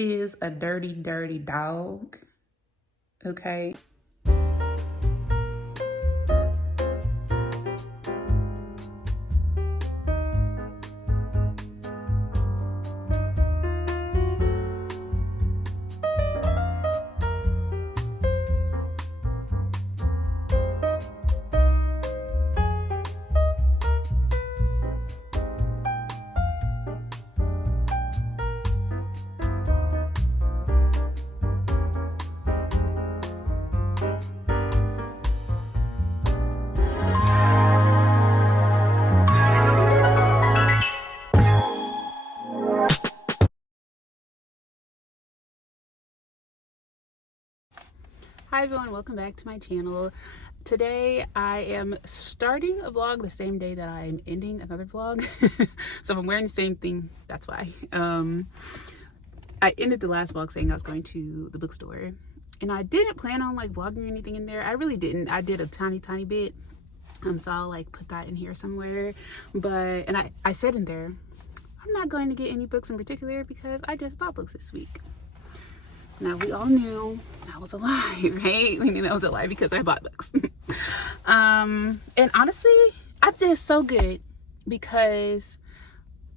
is a dirty, dirty dog, okay? Hi everyone, welcome back to my channel. Today I am starting a vlog the same day that I'm ending another vlog. So if I'm wearing the same thing, that's why. I ended the last vlog saying I was going to the bookstore, and I didn't plan on like vlogging or anything in there. I really didn't. I did a tiny bit, so I'll like put that in here somewhere. And I said in there, I'm not going to get any books in particular because I just bought books this week. Now, we all knew that was a lie, right? We knew that was a lie because I bought books. And honestly, I did so good because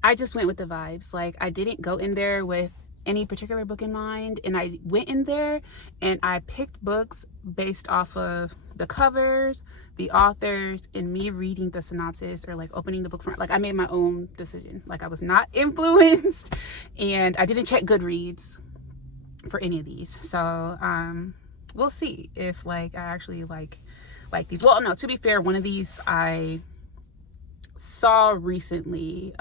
I just went with the vibes. Like, I didn't go in there with any particular book in mind. And I went in there and I picked books based off of the covers, the authors, and me reading the synopsis or like opening the book front. Like, I made my own decision. Like, I was not influenced, and I didn't check Goodreads for any of these. So we'll see if like I actually like these. Well, no, to be fair, one of these I saw recently.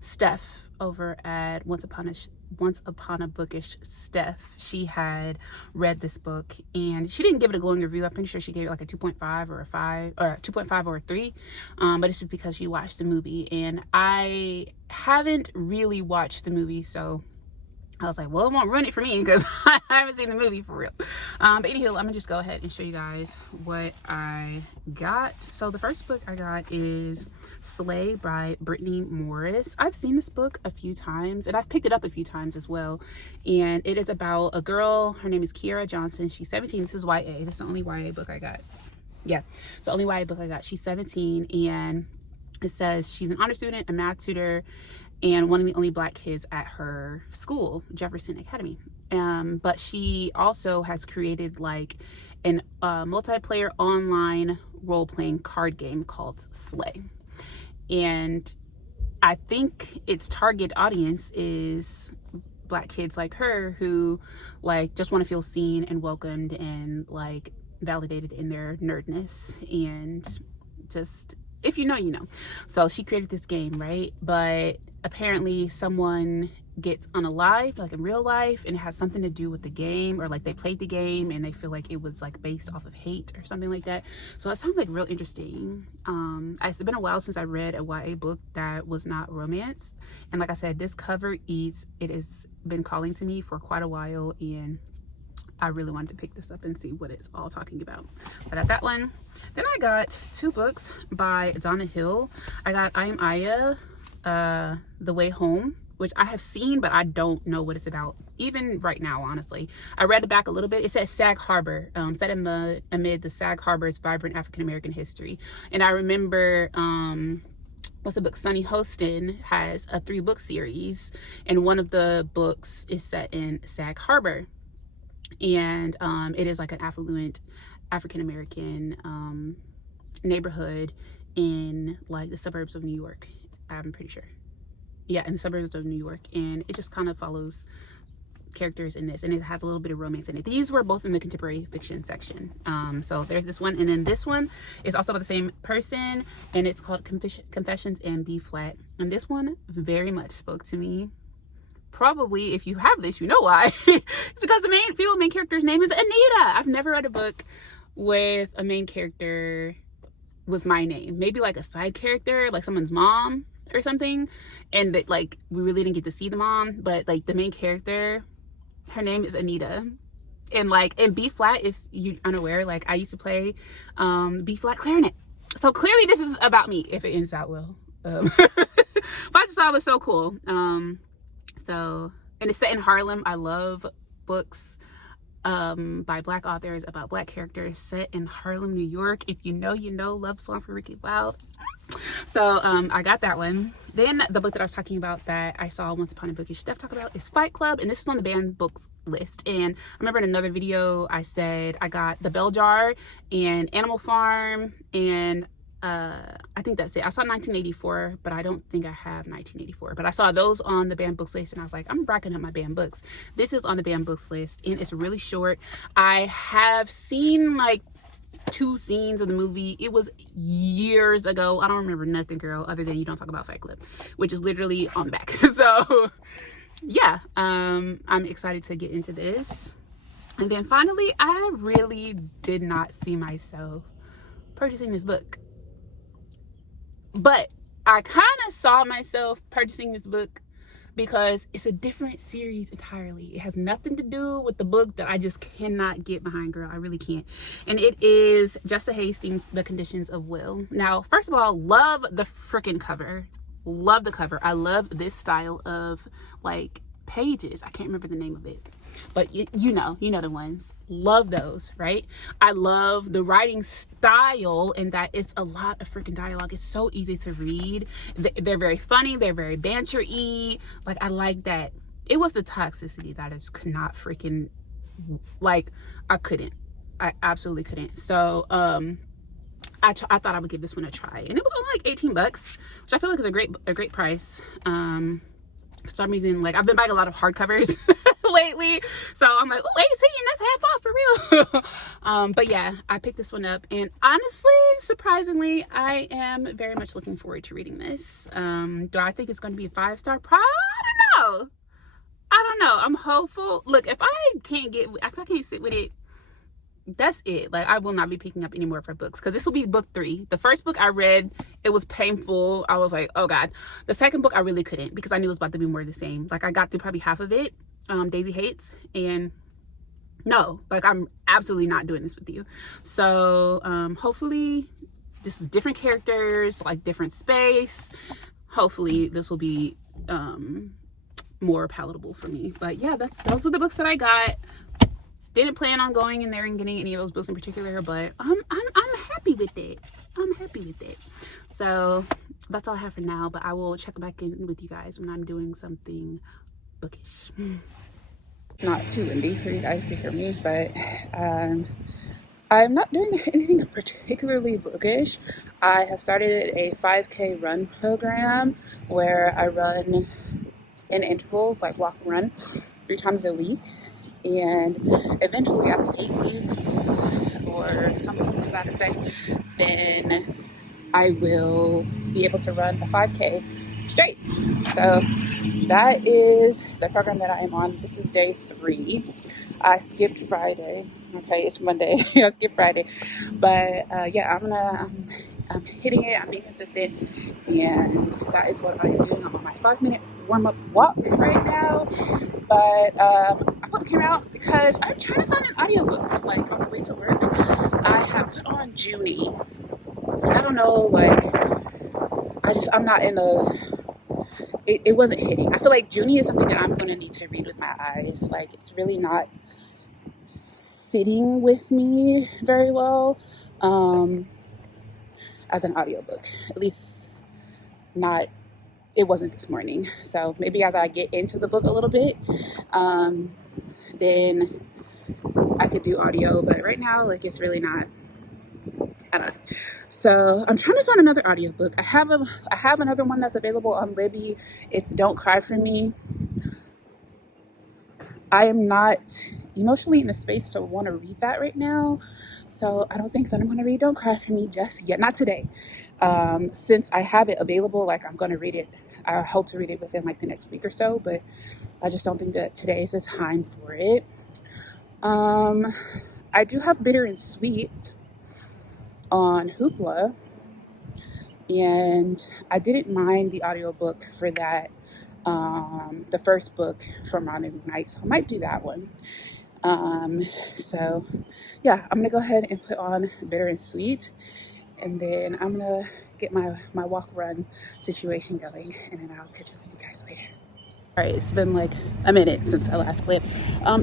Steph over at Once Upon a Bookish, Steph, she had read this book and she didn't give it a glowing review. I'm pretty sure she gave it like a 2.5 or a 5 or 2.5 or a 3, but it's just because she watched the movie, and I haven't really watched the movie, so I was like, well, it won't ruin it for me because I haven't seen the movie for real. But anywho, I'm gonna just go ahead and show you guys what I got. So the first book I got is Slay by Brittany Morris. I've seen this book a few times, and I've picked it up a few times as well. And it is about a girl. Her name is Kiara Johnson. She's 17. This is YA. This is the only YA book I got. Yeah, it's the only YA book I got. She's 17, and it says she's an honor student, a math tutor, and one of the only Black kids at her school, Jefferson Academy. But she also has created like a multiplayer online role-playing card game called Slay. And I think its target audience is Black kids like her who like just want to feel seen and welcomed and like validated in their nerdness, and just, if you know, you know. So she created this game, right? But apparently someone gets unalived, like in real life, and it has something to do with the game, or like they played the game and they feel like it was like based off of hate or something like that. So it sounds like real interesting. It's been a while since I read a YA book that was not romance, and like I said, this cover it has been calling to me for quite a while, and I really wanted to pick this up and see what it's all talking about. I got that one. Then I got two books by Donna Hill. I got I Am Aya, The Way Home, which I have seen, but I don't know what it's about, even right now, honestly. I read the back a little bit. It says Sag Harbor, set amid the Sag Harbor's vibrant African-American history. And I remember, what's the book? Sunny Hostin has a 3-book series, and one of the books is set in Sag Harbor. And it is like an affluent African-American neighborhood in like the suburbs of New York, I'm pretty sure. Yeah, in the suburbs of New York. And it just kind of follows characters in this, and it has a little bit of romance in it. These were both in the contemporary fiction section. So there's this one, and then this one is also by the same person, and it's called Confessions in B Flat. And this one very much spoke to me. Probably, if you have this, you know why. It's because the female main character's name is Anita. I've never read a book with a main character with my name. Maybe like a side character, like someone's mom or something, and that like we really didn't get to see the mom, but like the main character, her name is Anita. And like in B flat, if you're unaware, like I used to play B flat clarinet, so clearly this is about me if it ends out well. But I just thought it was so cool. So and it's set in Harlem. I love books by Black authors about Black characters set in Harlem, New York. If you know, you know. Love Song for Ricky Wild. So I got that one. Then the book that I was talking about that I saw Once Upon a Bookish Steph talk about is Fight Club, and this is on the banned books list. And I remember in another video I said I got The Bell Jar and Animal Farm, and I think that's it. I saw 1984, but I don't think I have 1984. But I saw those on the banned books list, and I was like, I'm racking up my banned books. This is on the banned books list, and it's really short. I have seen like 2 scenes of the movie. It was years ago. I don't remember nothing, girl, other than You Don't Talk About Fight Club, which is literally on the back. So yeah, I'm excited to get into this. And then finally, I really did not see myself purchasing this book, but I kind of saw myself purchasing this book because it's a different series entirely. It has nothing to do with the book that I just cannot get behind, girl. I really can't. And it is Jessa Hastings' The Conditions of Will. Now, first of all, love the freaking cover. Love the cover. I love this style of like pages. I can't remember the name of it, but you know the ones. Love those, right? I love the writing style and that it's a lot of freaking dialogue. It's so easy to read. They're very funny. They're very banter-y. Like, I like that. It was the toxicity that I just could not freaking, like, I absolutely couldn't. So, I thought I would give this one a try, and it was only like 18 bucks, which I feel like is a great price. For some reason, like, I've been buying a lot of hardcovers lately, so I'm like, oh, 18, that's half off for real. But yeah, I picked this one up, and honestly, surprisingly, I am very much looking forward to reading this. Do I think it's going to be a 5-star? I don't know. I'm hopeful. Look, if I can't sit with it, that's it. Like, I will not be picking up any more of her books, because this will be book 3. The first book I read, it was painful. I was like, oh god. The second book I really couldn't, because I knew it was about to be more of the same. Like, I got through probably half of it, Daisy Hates, and no, like, I'm absolutely not doing this with you. So hopefully this is different characters, like different space. Hopefully this will be more palatable for me. But yeah, those are the books that I got. Didn't plan on going in there and getting any of those books in particular, but I'm happy with it. I'm happy with it. So that's all I have for now, but I will check back in with you guys when I'm doing something bookish. Not too windy for you guys to hear me, but I'm not doing anything particularly bookish. I have started a 5K run program where I run in intervals, like walk and run, 3 times a week. And eventually, I think 8 weeks or something to that effect, then I will be able to run a 5K straight. So that is the program that I am on. This is day 3. I skipped Friday. Okay, it's Monday. I skipped Friday. But yeah, I'm hitting it. I'm being consistent. And that is what I am doing. I'm on my 5-minute warm-up walk right now. But I put the camera out because I'm trying to find an audiobook, like, on the way to work. I have put on Junie. And I don't know, like, I'm not in it wasn't hitting. I feel like Junie is something that I'm going to need to read with my eyes. Like, it's really not sitting with me very well as an audiobook. At least not, it wasn't this morning. So maybe as I get into the book a little bit, then I could do audio. But right now, like, it's really not. I don't know. So I'm trying to find another audiobook. I have another one that's available on Libby. It's Don't Cry For Me. I am not emotionally in the space to want to read that right now. So I don't think that I'm going to read Don't Cry For Me just yet. Not today. Since I have it available, like, I'm going to read it. I hope to read it within like the next week or so, but I just don't think that today is the time for it. I do have Bitter and Sweet on Hoopla, and I didn't mind the audiobook for that, the first book from Rendezvous Night, so I might do that one. So yeah, I'm gonna go ahead and put on Bitter and Sweet, and then I'm gonna get my walk run situation going, and then I'll catch up with you guys later. All right, it's been like a minute since I last clipped.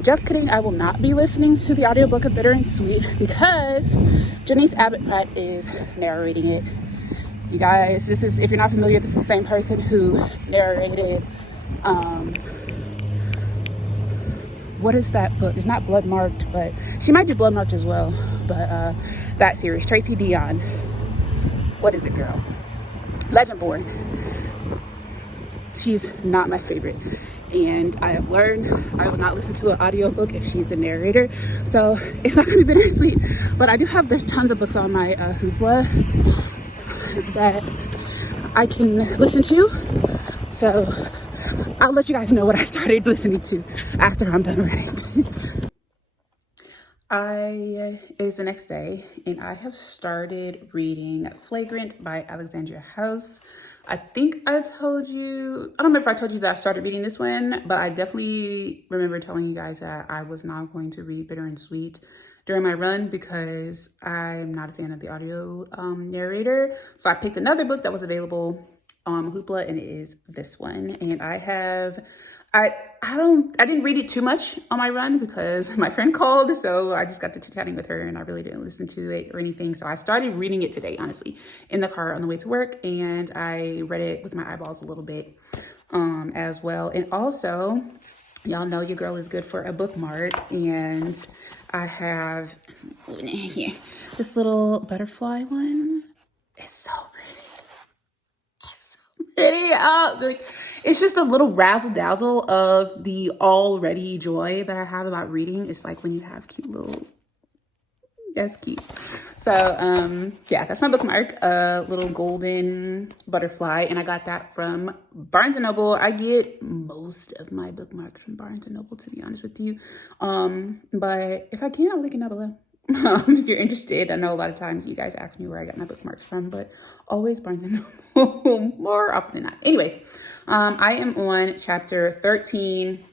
Just kidding, I will not be listening to the audiobook of Bitter and Sweet because Janice Abbott Pratt is narrating it. You guys, this is, if you're not familiar, this is the same person who narrated, what is that book? It's not Blood Marked, but she might do Blood Marked as well. But that series, Tracy Dion. What is it, girl? Legendborn. She's not my favorite, and I have learned I will not listen to an audiobook if she's a narrator, so it's not going to be Bitter Sweet. But I do have, there's tons of books on my Hoopla that I can listen to, so I'll let you guys know what I started listening to after I'm done reading. It is the next day, and I have started reading Flagrant by Alexandria House. I think I told you, I don't remember if I told you that I started reading this one, but I definitely remember telling you guys that I was not going to read Bitter and Sweet during my run because I'm not a fan of the audio narrator. So I picked another book that was available on Hoopla, and it is this one. And I didn't read it too much on my run because my friend called, so I just got to chatting with her and I really didn't listen to it or anything. So I started reading it today, honestly, in the car on the way to work, and I read it with my eyeballs a little bit as well. And also, y'all know your girl is good for a bookmark, and I have here this little butterfly one. It's so pretty. It's so pretty. Oh, it's just a little razzle dazzle of the already joy that I have about reading. It's like when you have cute little, that's cute. So yeah, that's my bookmark, a little golden butterfly, and I got that from Barnes & Noble. I get most of my bookmarks from Barnes & Noble, to be honest with you. But if I can, I'll link it down below. If you're interested. I know a lot of times you guys ask me where I got my bookmarks from, but always Barnes & Noble, more often than not. Anyways, I am on chapter 13,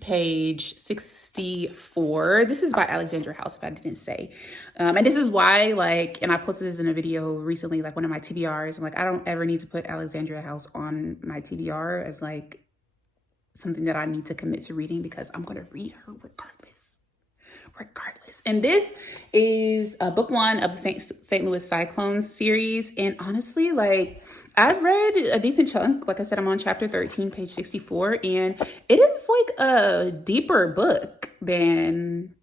page 64. This is by Alexandria House, if I didn't say. And this is why, like, and I posted this in a video recently, like one of my TBRs. I'm like, I don't ever need to put Alexandria House on my TBR as like something that I need to commit to reading because I'm going to read her regardless. And this is book one of the St. Louis Cyclones series. And honestly, like, I've read a decent chunk. Like I said, I'm on chapter 13, page 64, and it is like a deeper book than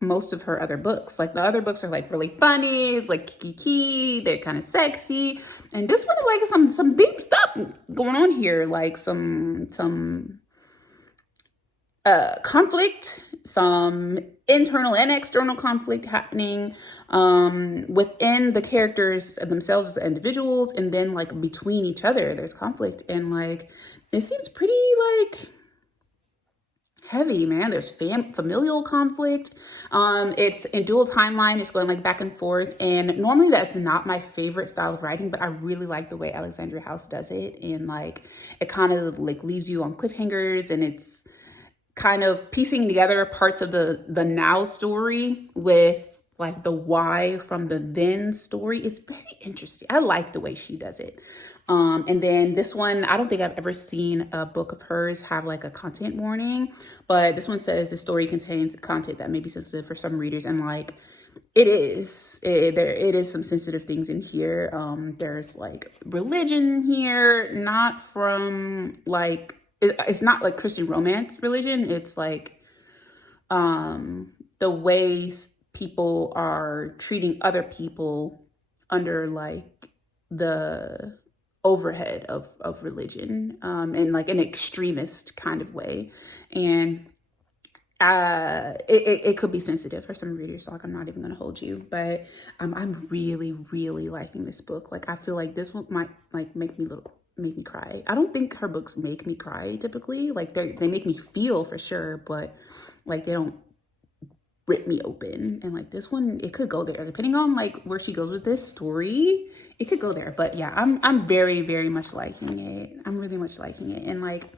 most of her other books. Like the other books are like really funny. It's like kiki, they're kind of sexy. And this one is like some deep stuff going on here, like some conflict, some internal and external conflict happening within the characters themselves as individuals, and then like between each other there's conflict, and like it seems pretty like heavy, man. There's familial conflict. It's in dual timeline. It's going like back and forth, and normally that's not my favorite style of writing, but I really like the way Alexandria House does it, and like it kind of like leaves you on cliffhangers, and it's kind of piecing together parts of the now story with like the why from the then story. It's very interesting. I like the way she does it. And then this one, I don't think I've ever seen a book of hers have like a content warning, but this one says the story contains content that may be sensitive for some readers, and like it is some sensitive things in here. There's like religion here, not from like, it's not like Christian romance religion. It's like the ways people are treating other people under like the overhead of religion, in like an extremist kind of way. And it could be sensitive for some readers, so like I'm not even gonna hold you, but I'm really liking this book. Like I feel like this one might like make me cry. I don't think her books make me cry typically. Like they make me feel for sure, but like they don't rip me open. And like this one, it could go there depending on like where she goes with this story. It could go there, but yeah, I'm very much liking it. I'm really much liking it, and like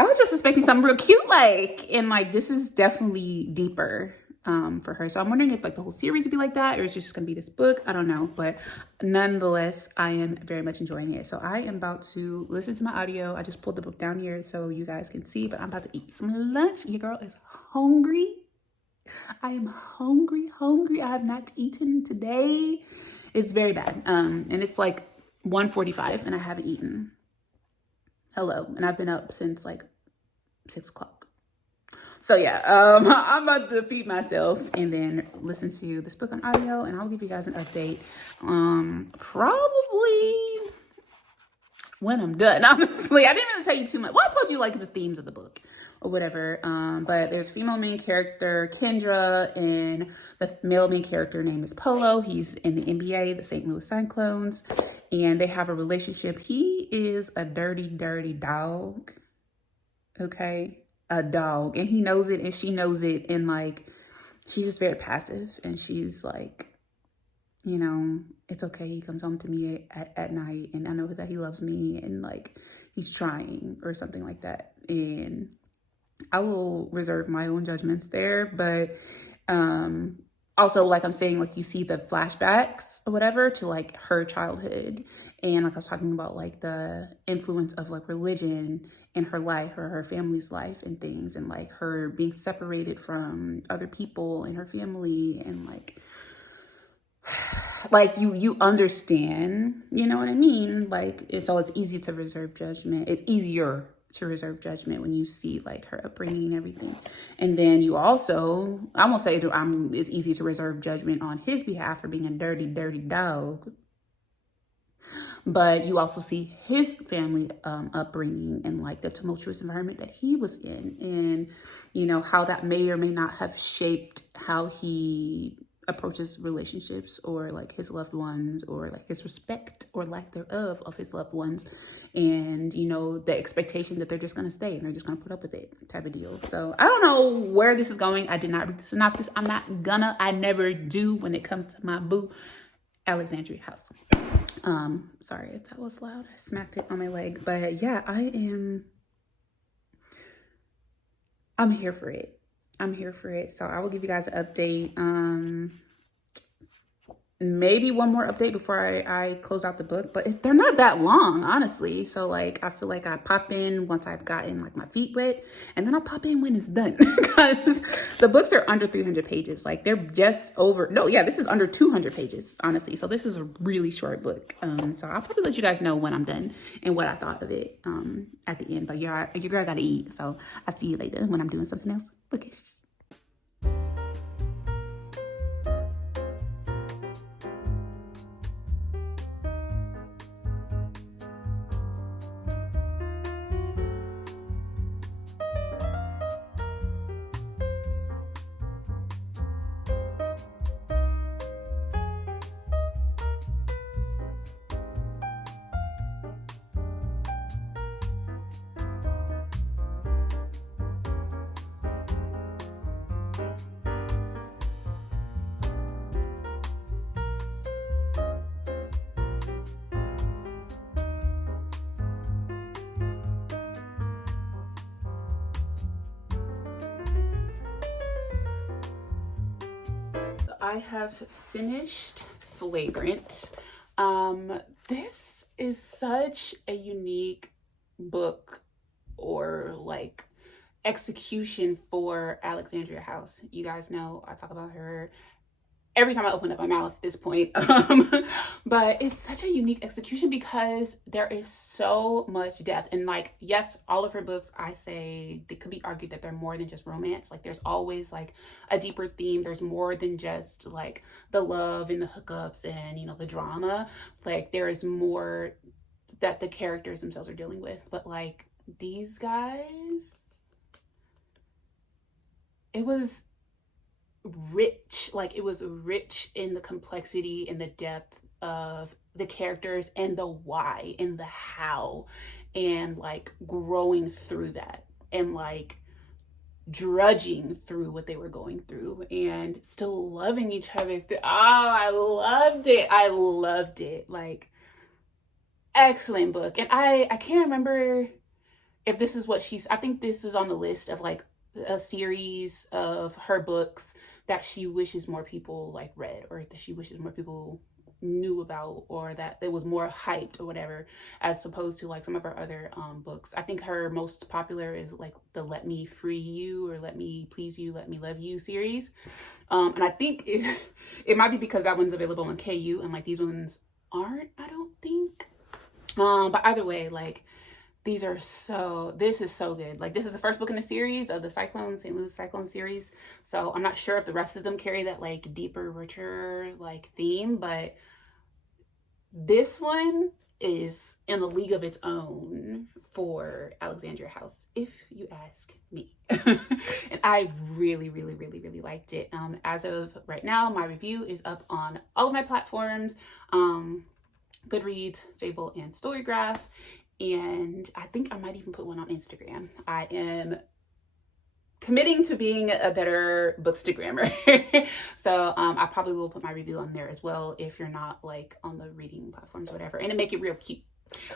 I was just expecting something real cute, like, and like this is definitely deeper. for her. So I'm wondering if like the whole series would be like that, or it's just gonna be this book. I don't know, but nonetheless, I am very much enjoying it. So I am about to listen to my audio. I just pulled the book down here so you guys can see, but I'm about to eat some lunch. Your girl is hungry. I am hungry. I have not eaten today. It's very bad. And it's like 1:45 and I haven't eaten. Hello. And I've been up since like 6 o'clock. So yeah, I'm about to feed myself and then listen to this book on audio, and I'll give you guys an update. Probably when I'm done, honestly. I didn't really tell you too much. Well, I told you like the themes of the book or whatever. But there's female main character Kendra, and the male main character name is Polo. He's in the NBA, the St. Louis Cyclones, and they have a relationship. He is a dirty dog. Okay, a dog, and he knows it, and she knows it, and like she's just very passive, and she's like, you know, it's okay. He comes home to me at night, and I know that he loves me, and like he's trying or something like that. And I will reserve my own judgments there, but also, like I'm saying, like you see the flashbacks or whatever to like her childhood, and like I was talking about like the influence of like religion in her life or her family's life and things, and like her being separated from other people in her family, and like you understand, you know what I mean? Like, so it's easy to reserve judgment. It's easier to reserve judgment when you see like her upbringing and everything. And then you also, I won't say it's easy to reserve judgment on his behalf for being a dirty dog, but you also see his family upbringing and like the tumultuous environment that he was in, and you know how that may or may not have shaped how he approaches relationships or like his loved ones, or like his respect or lack thereof of his loved ones, and you know the expectation that they're just gonna stay and they're just gonna put up with it type of deal. So I don't know where this is going. I did not read the synopsis. I never do when it comes to my boo Alexandria House. Sorry if that was loud. I smacked it on my leg, but yeah, I'm here for it. So I will give you guys an update. Maybe one more update before I close out the book, but they're not that long, honestly. So like, I feel like I pop in once I've gotten like my feet wet, and then I'll pop in when it's done, because the books are under 300 pages. Like they're just over, no, yeah, this is under 200 pages, honestly. So this is a really short book. So I'll probably let you guys know when I'm done and what I thought of it at the end. But your girl gotta eat. So I'll see you later when I'm doing something else bookish. I have finished Flagrant. This is such a unique book, or like execution for Alexandria House. You guys know I talk about her every time I open up my mouth at this point. But it's such a unique execution because there is so much depth. And like, yes, all of her books, I say they could be argued that they're more than just romance. Like there's always like a deeper theme. There's more than just like the love and the hookups and, you know, the drama. Like there is more that the characters themselves are dealing with. But like these guys, it was rich. Like it was rich in the complexity and the depth of the characters and the why and the how, and like growing through that and like drudging through what they were going through and still loving each other. I loved it. Like, excellent book. And I can't remember if this is what I think this is on the list of like a series of her books that she wishes more people like read, or that she wishes more people knew about, or that it was more hyped or whatever, as opposed to like some of her other books. I think her most popular is like the Let Me Free You, or Let Me Please You, Let Me Love You series. And I think it might be because that one's available on KU and like these ones aren't, I don't think. But either way, like this is so good. Like this is the first book in the series of the St. Louis Cyclone series. So I'm not sure if the rest of them carry that like deeper, richer like theme, but this one is in a league of its own for Alexandria House, if you ask me. And I really, really, really, really liked it. As of right now, my review is up on all of my platforms, Goodreads, Fable, and Storygraph. And I think I might even put one on Instagram. I am committing to being a better bookstagrammer. So I probably will put my review on there as well if you're not like on the reading platforms, whatever, and to make it real cute.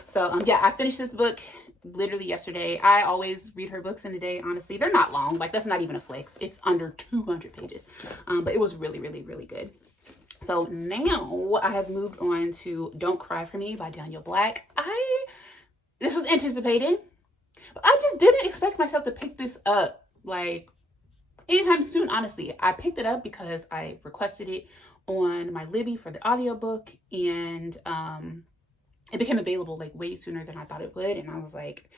So yeah, I finished this book literally yesterday. I always read her books in a day, honestly. They're not long, like that's not even a flex. It's under 200 pages, but it was really, really, really good. So now I have moved on to Don't Cry For Me by Daniel Black. This was anticipated, but I just didn't expect myself to pick this up like anytime soon, honestly. I picked it up because I requested it on my Libby for the audiobook, and it became available like way sooner than I thought it would. And I was like,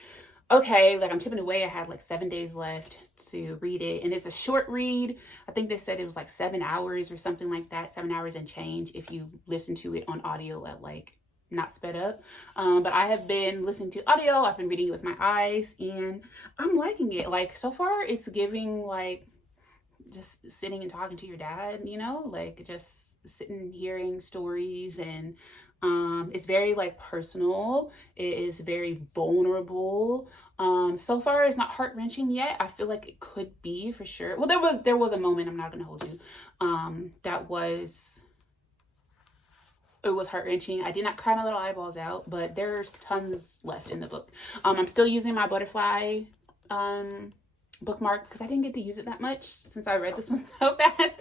okay, like I'm chipping away. I had like 7 days left to read it, and it's a short read. I think they said it was like 7 hours or something like that, 7 hours and change if you listen to it on audio at like not sped up. But I have been listening to audio. I've been reading it with my eyes, and I'm liking it. Like so far it's giving like just sitting and talking to your dad, you know, like just sitting hearing stories. And it's very like personal. It is very vulnerable. So far it's not heart-wrenching yet. I feel like it could be for sure. Well, there was a moment, I'm not gonna hold you, it was heart-wrenching. I did not cry my little eyeballs out, but there's tons left in the book. I'm still using my butterfly bookmark because I didn't get to use it that much since I read this one so fast.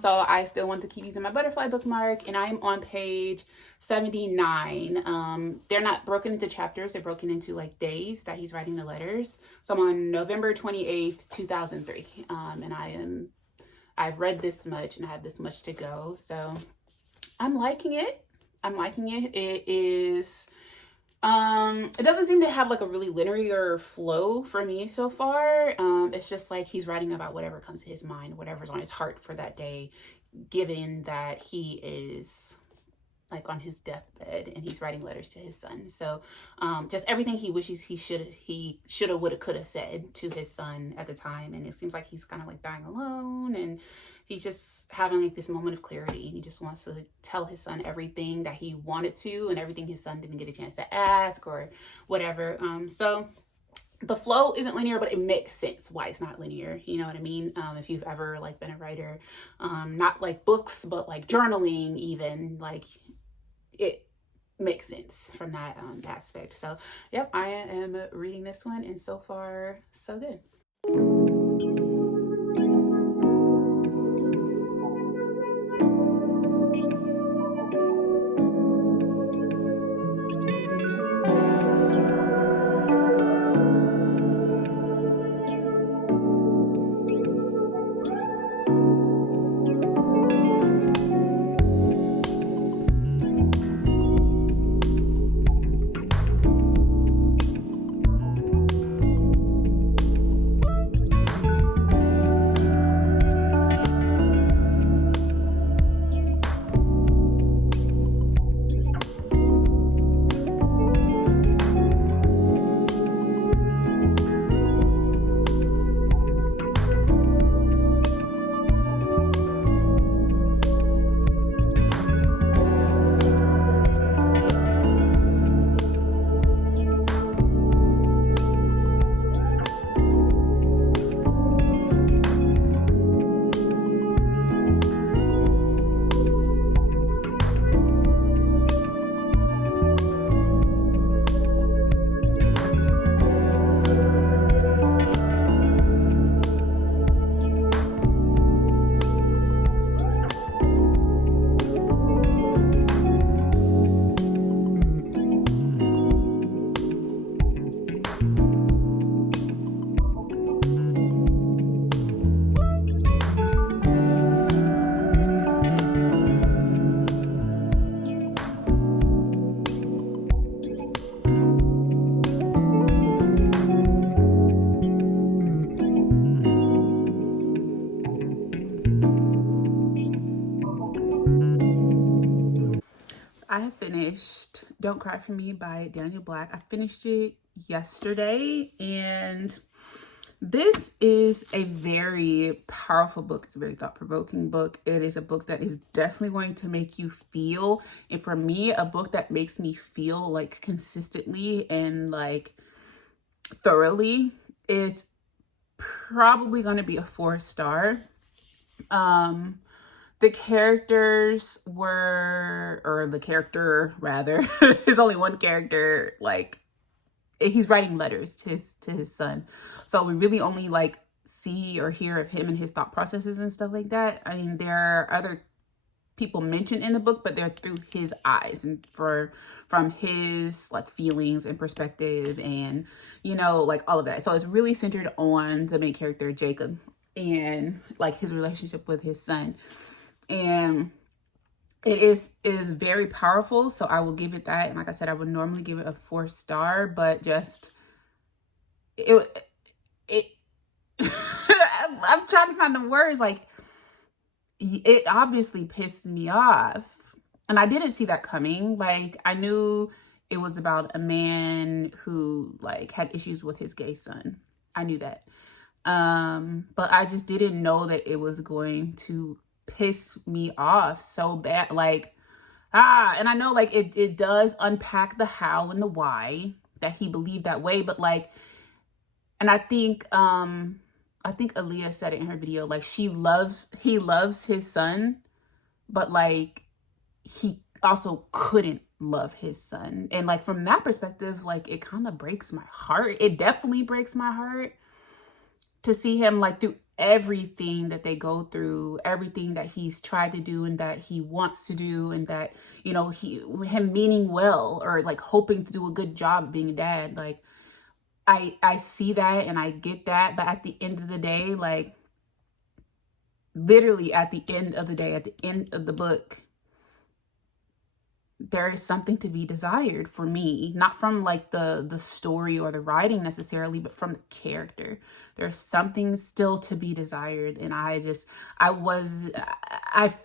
So I still want to keep using my butterfly bookmark, and I'm on page 79. They're not broken into chapters. They're broken into like days that he's writing the letters. So I'm on November 28th, 2003. And I've read this much and I have this much to go. So I'm liking it. It is, it doesn't seem to have like a really linear flow for me so far. It's just like he's writing about whatever comes to his mind, whatever's on his heart for that day, given that he is like on his deathbed and he's writing letters to his son. So just everything he wishes he shoulda, woulda, coulda said to his son at the time. And it seems like he's kind of like dying alone, and he's just having like this moment of clarity, and he just wants to tell his son everything that he wanted to and everything his son didn't get a chance to ask or whatever. So the flow isn't linear, but it makes sense why it's not linear. You know what I mean? If you've ever like been a writer, not like books, but like journaling even, like it makes sense from that aspect. So yep, I am reading this one, and so far so good. finished Don't Cry For Me by Daniel Black. I finished it yesterday, and this is a very powerful book. It's a very thought-provoking book. It is a book that is definitely going to make you feel, and for me, a book that makes me feel like consistently and like thoroughly is probably going to be a 4-star. The characters were, or the character rather, there's only one character, like he's writing letters to his son. So we really only like see or hear of him and his thought processes and stuff like that. I mean, there are other people mentioned in the book, but they're through his eyes and from his like feelings and perspective and, you know, like all of that. So it's really centered on the main character, Jacob, and like his relationship with his son. And it is very powerful, so I will give it that. And like I said, I would normally give it a 4-star, but just it I'm trying to find the words. Like, it obviously pissed me off, and I didn't see that coming. Like, I knew it was about a man who like had issues with his gay son. I knew that, but I just didn't know that it was going to piss me off so bad. Like, and I know like it does unpack the how and the why that he believed that way, but like, and I think Aaliyah said it in her video, like he loves his son, but like he also couldn't love his son. And like from that perspective, like it kind of breaks my heart. It definitely breaks my heart to see him like through everything that they go through, everything that he's tried to do and that he wants to do, and that, you know, him meaning well or like hoping to do a good job being a dad. Like I see that and I get that, but at the end of the day, like literally at the end of the day, at the end of the book, there is something to be desired for me, not from like the story or the writing necessarily, but from the character. There's something still to be desired. And I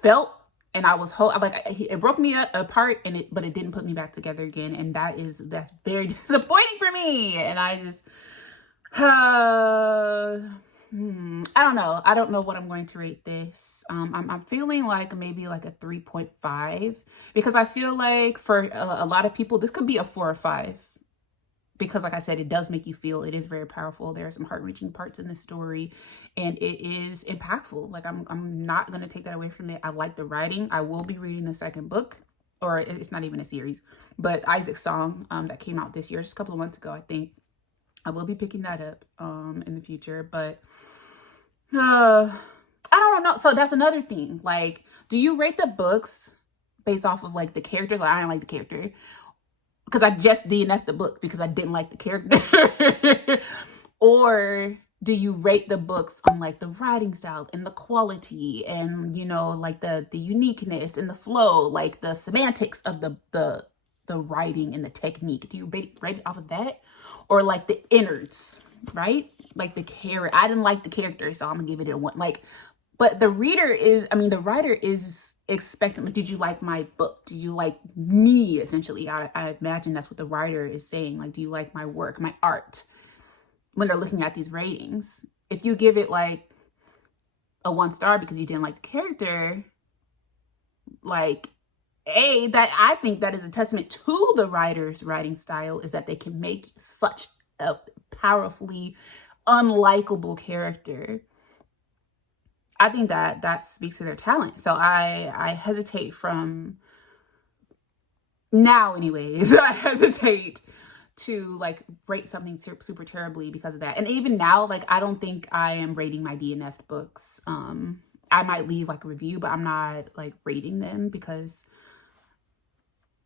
felt, and I was like, it broke me apart, but it didn't put me back together again. And that's very disappointing for me. And I just, I don't know. I don't know what I'm going to rate this. I'm feeling like maybe like a 3.5, because I feel like for a lot of people, this could be a 4 or 5. Because like I said, it does make you feel. It is very powerful. There are some heart-wrenching parts in this story, and it is impactful. Like I'm not going to take that away from it. I like the writing. I will be reading the second book, or it's not even a series, but Isaac's Song that came out this year, just a couple of months ago, I think. I will be picking that up in the future, but I don't know. So that's another thing. Like, do you rate the books based off of like the characters? Like, I don't like the character because I just DNF'd the book because I didn't like the character. Or do you rate the books on like the writing style and the quality and, you know, like the uniqueness and the flow, like the semantics of the writing and the technique? Do you rate it off of that, or like the innards, right? Like the character. I didn't like the character, so I'm gonna give it a 1. Like, but the writer is expecting, like, did you like my book? Do you like me? Essentially, I imagine that's what the writer is saying. Like, do you like my work, my art? When they're looking at these ratings, if you give it like a 1 star because you didn't like the character, like, that I think that is a testament to the writer's writing style, is that they can make such a powerfully unlikable character. I think that speaks to their talent. So I hesitate from now, anyways. I hesitate to like rate something super terribly because of that. And even now, like, I don't think I am rating my DNF'd books. I might leave like a review, but I'm not like rating them because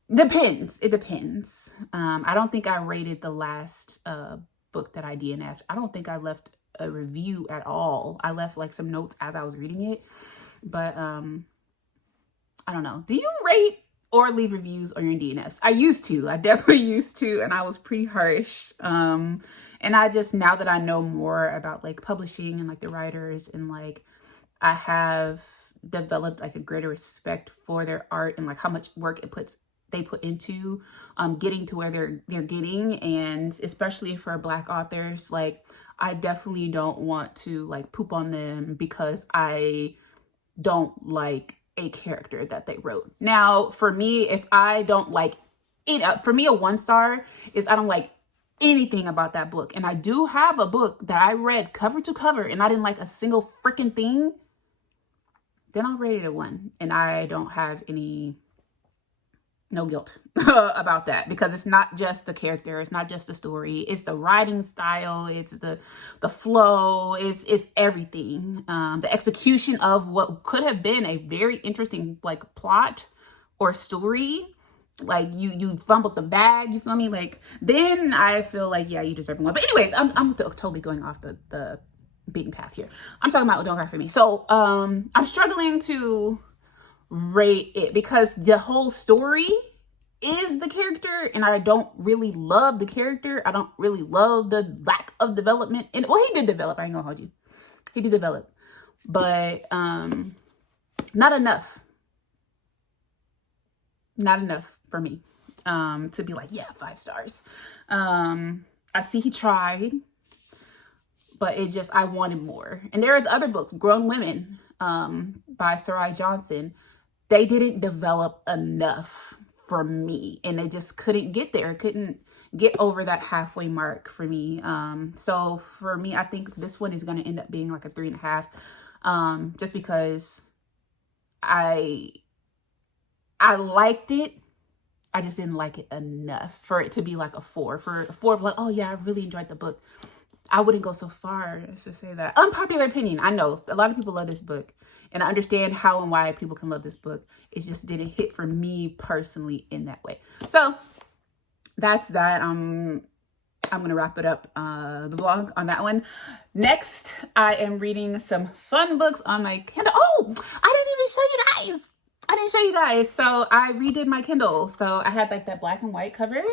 it depends. I don't think I rated the last book that I DNF'd. I don't think I left a review at all. I left like some notes as I was reading it, but I don't know. Do you rate or leave reviews on your DNFs? I definitely used to, and I was pretty harsh. And I just, now that I know more about like publishing and like the writers, and like I have developed like a greater respect for their art and like how much work they put into getting to where they're getting. And especially for Black authors, like, I definitely don't want to like poop on them because I don't like a character that they wrote. Now, for me, if I don't like it, for me, a 1-star is I don't like anything about that book. And I do have a book that I read cover to cover and I didn't like a single freaking thing, then I'll rate it a 1. And I don't have no guilt about that, because it's not just the character, it's not just the story, it's the writing style, it's the flow, it's everything. The execution of what could have been a very interesting like plot or story, like you fumbled the bag, you feel me? Like, then I feel like, yeah, you deserve 1. But anyways, I'm totally going off the beaten path here. I'm talking about Don't Cry For Me. So I'm struggling to rate it because the whole story is the character, and I don't really love the character. I don't really love the lack of development. And well, he did develop, I ain't gonna hold you, he did develop, but not enough for me to be like, yeah, 5 stars. I see he tried, but it just, I wanted more. And there's other books, Grown Women by Sarai Johnson. They didn't develop enough for me, and they just couldn't get there, couldn't get over that halfway mark for me. So for me, I think this one is going to end up being like a 3.5, just because I liked it. I just didn't like it enough for it to be like a 4. For a 4, like, oh yeah, I really enjoyed the book, I wouldn't go so far as to say that. Unpopular opinion. I know a lot of people love this book, and I understand how and why people can love this book. It just didn't hit for me personally in that way. So that's that. I'm gonna wrap it up, the vlog on that one. Next, I am reading some fun books on my Kindle. Oh, I didn't even show you guys. So I redid my Kindle. So I had like that black and white cover,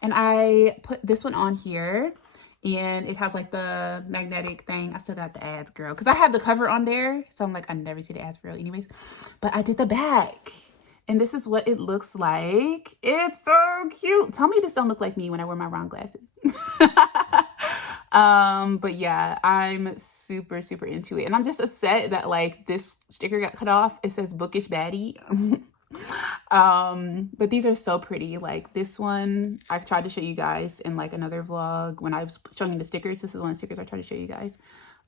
and I put this one on here. And it has like the magnetic thing. I still got the ads, girl, because I have the cover on there. So I'm like, I never see the ads for real anyways. But I did the back. And this is what it looks like. It's so cute. Tell me this don't look like me when I wear my round glasses. But yeah, I'm super, super into it. And I'm just upset that like this sticker got cut off. It says Bookish Baddie. But these are so pretty. Like this one I've tried to show you guys in like another vlog when I was showing you the stickers. This is one of the stickers I tried to show you guys.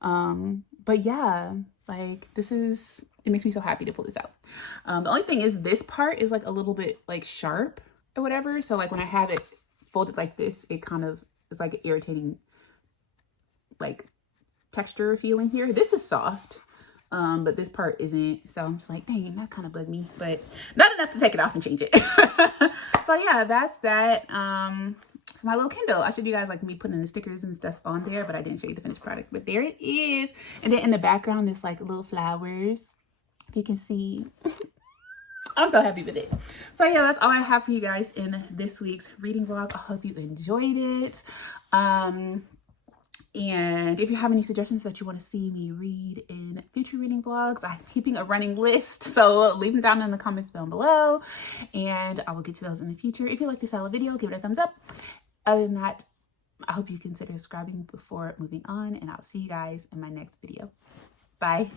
But yeah, like it makes me so happy to pull this out. The only thing is this part is like a little bit like sharp or whatever, so like when I have it folded like this, it kind of is like an irritating like texture feeling here. This is soft, but this part isn't, so I'm just like, dang, that kind of bugged me, but not enough to take it off and change it. So yeah, that's that. My little Kindle, I showed you guys like me putting the stickers and stuff on there, but I didn't show you the finished product. But there it is. And then in the background there's like little flowers, if you can see. I'm so happy with it. So yeah, that's all I have for you guys in this week's reading vlog. I hope you enjoyed it. And if you have any suggestions that you want to see me read in future reading vlogs, I'm keeping a running list, so leave them down in the comments down below, and I will get to those in the future. If you like this style of video, give it a thumbs up. Other than that, I hope you consider subscribing before moving on, and I'll see you guys in my next video. Bye.